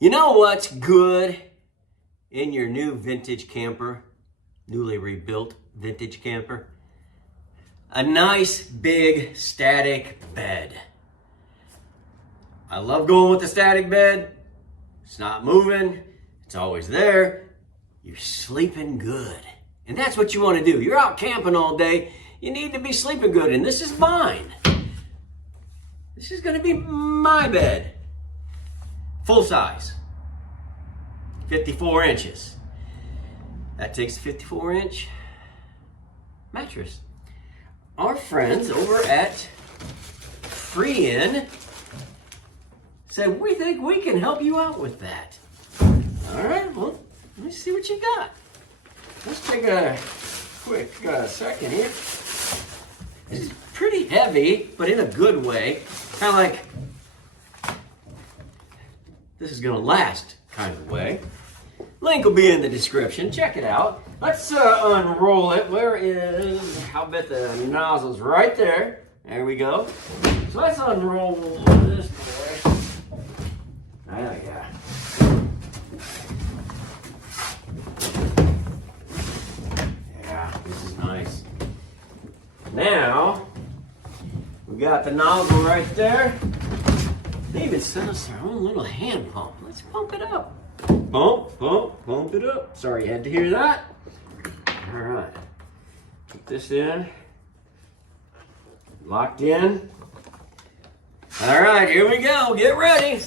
You know what's good in your new vintage camper, newly rebuilt vintage camper? A nice big static bed. I love going with the static bed. It's not moving. It's always there. You're sleeping good. And that's what you want to do. You're out camping all day. You need to be sleeping good. And this is mine. This is going to be my bed. Full size. 54 inches. That takes a 54-inch mattress. Our friends over at FREEIN said, we think we can help you out with that. All right, well, let me see what you got. Let's take a quick second here. This is pretty heavy, but in a good way. Kind of like, this is gonna last kind of way. Link will be in the description. Check it out. Let's unroll it. Where is, I'll bet the nozzle's right there. There we go. So let's unroll this boy. Yeah. Yeah, this is nice. Now, we got the nozzle right there. They even sent us their own little hand pump. Let's pump it up. Pump it up. Sorry you had to hear that. All right. Put this in. Locked in. All right, here we go. Get ready.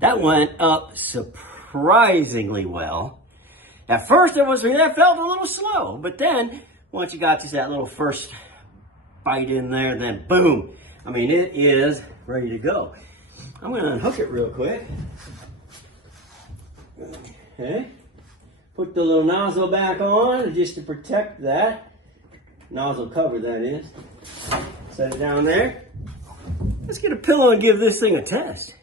That went up surprisingly well. At first that felt a little slow, but then once you got to that little first bite in there, then boom. I mean, it is ready to go. I'm gonna unhook it real quick. Okay. Put the little nozzle back on just to protect that. Nozzle cover, that is. Set it down there. Let's get a pillow and give this thing a test.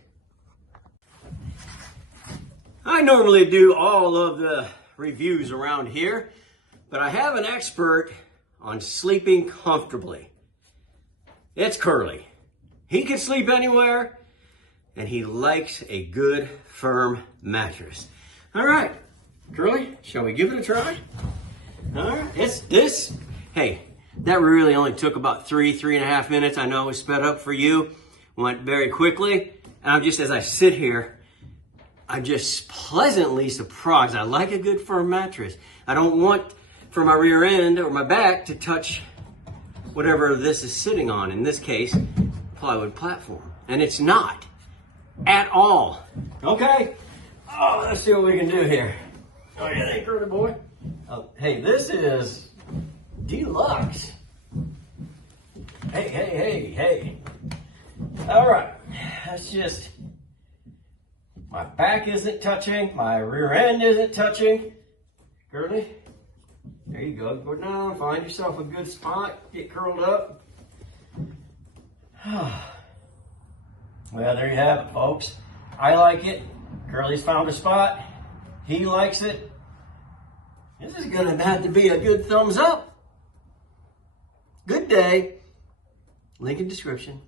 I normally do all of the reviews around here, but I have an expert on sleeping comfortably. It's Curly. He can sleep anywhere, and he likes a good, firm mattress. All right, Curly, shall we give it a try? All right, hey, that really only took about 3.5 minutes. I know it was sped up for you, went very quickly, and I'm just, as I sit here, I'm just pleasantly surprised. I like a good firm mattress. I don't want for my rear end or my back to touch whatever this is sitting on. In this case, plywood platform. And it's not at all. Okay. Oh, let's see what we can do here. Oh, you think, pretty boy? Hey, this is deluxe. Hey. All right. Let's just... My back isn't touching, my rear end isn't touching. Curly, there you go. Go down, find yourself a good spot, get curled up. Well, there you have it, folks. I like it. Curly's found a spot. He likes it. This is gonna have to be a good thumbs up. Good day. Link in description.